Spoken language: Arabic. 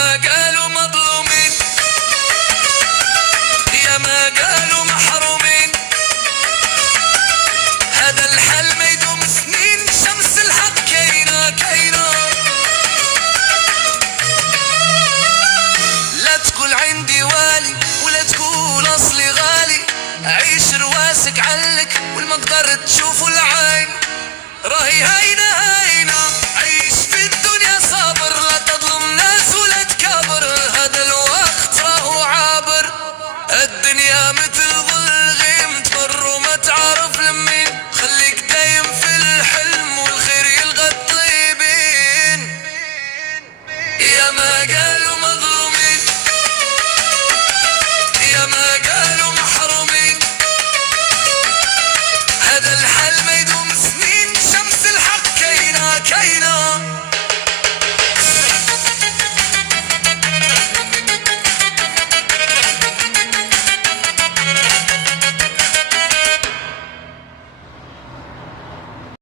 ما قالوا مظلومين، يا ما قالوا محرومين. هذا الحل ما يدوم سنين، شمس الحق كاينة كاينة. لا تقول عندي والي ولا تقول اصلي غالي، عيش رواسك علك والمقدر تشوفه